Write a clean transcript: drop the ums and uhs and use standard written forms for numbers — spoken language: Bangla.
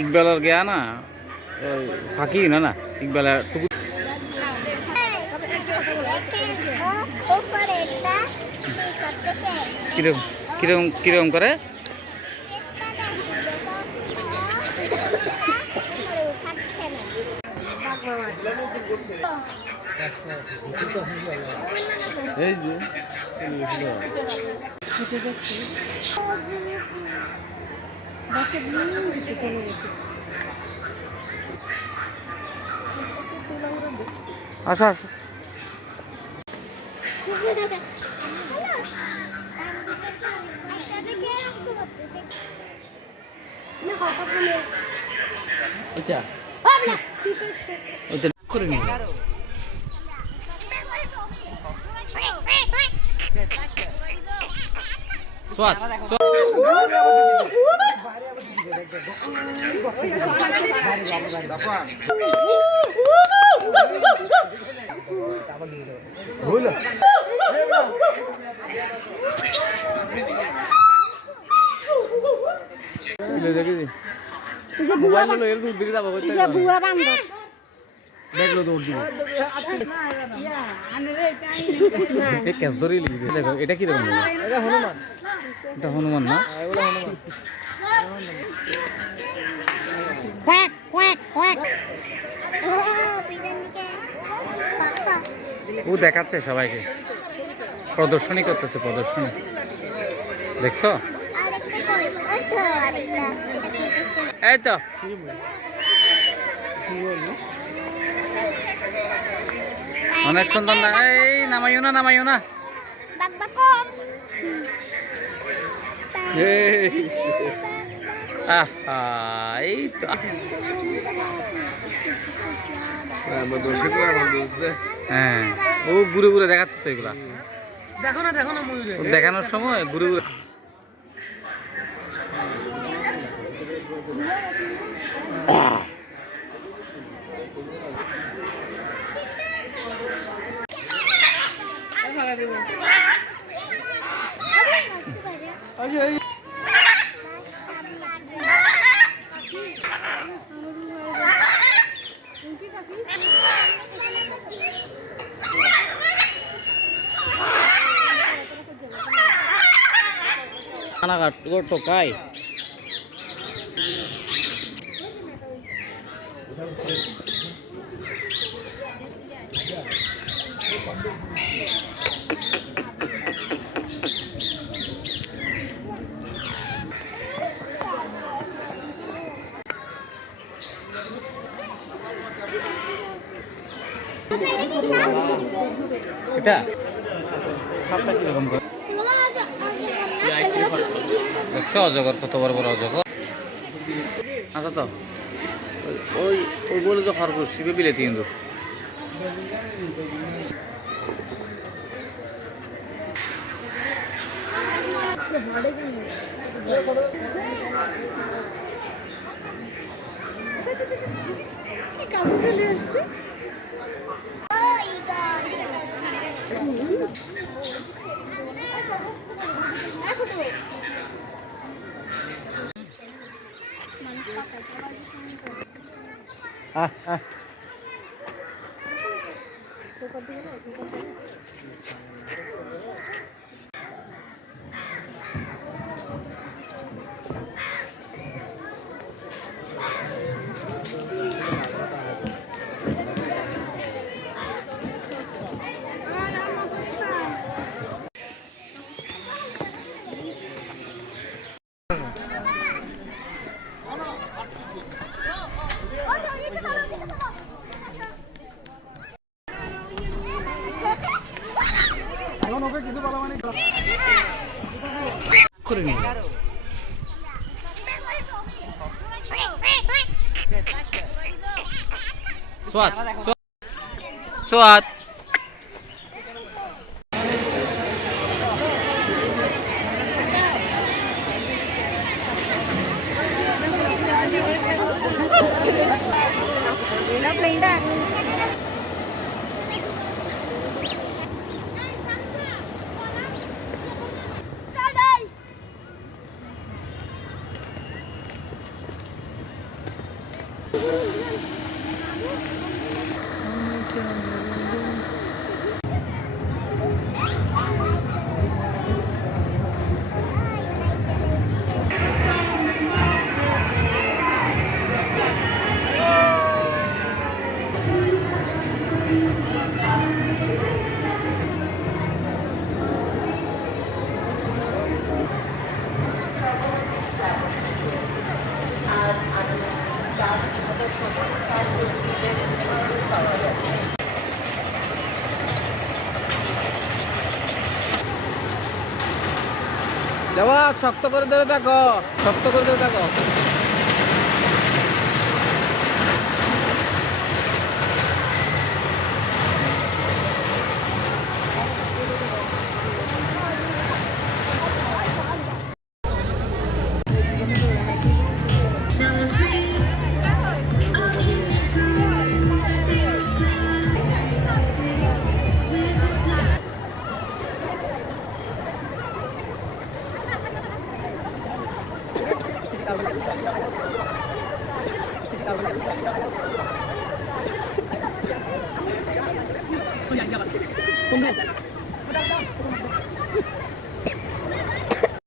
ইকবালের গিয়া না ফাঁকি না ইকবালের টুকু কিরকম কিরকম কিরকম করে এই যে আসো আসো করে নি स्वाद দেখলো দৌড় দিব ক্যাশ ধরে দেখো এটা কি রকম এটা হনুমান না ও দেখাচ্ছে সবাইকে প্রদর্শনী করতেছে প্রদর্শনী দেখছো এই তো অনেক সুন্দর না এই নামাইও না এই তো হ্যাঁ ও ঘুরে ঘুরে দেখাচ্ছে তো এগুলা দেখানোর সময় ঘুরে ঘুরে anak tokai এটা সাপটা কি রকম করে দেখছো অজগর কত বড় বড় অজগর আচ্ছা তো ওই বলে তো খরগোশ শিবে বিলেতি কিন্তু করে নি स्वाद स्वाद দেওয়া শক্ত করে ধরে থাকো, শক্ত করে ধরে থাকো।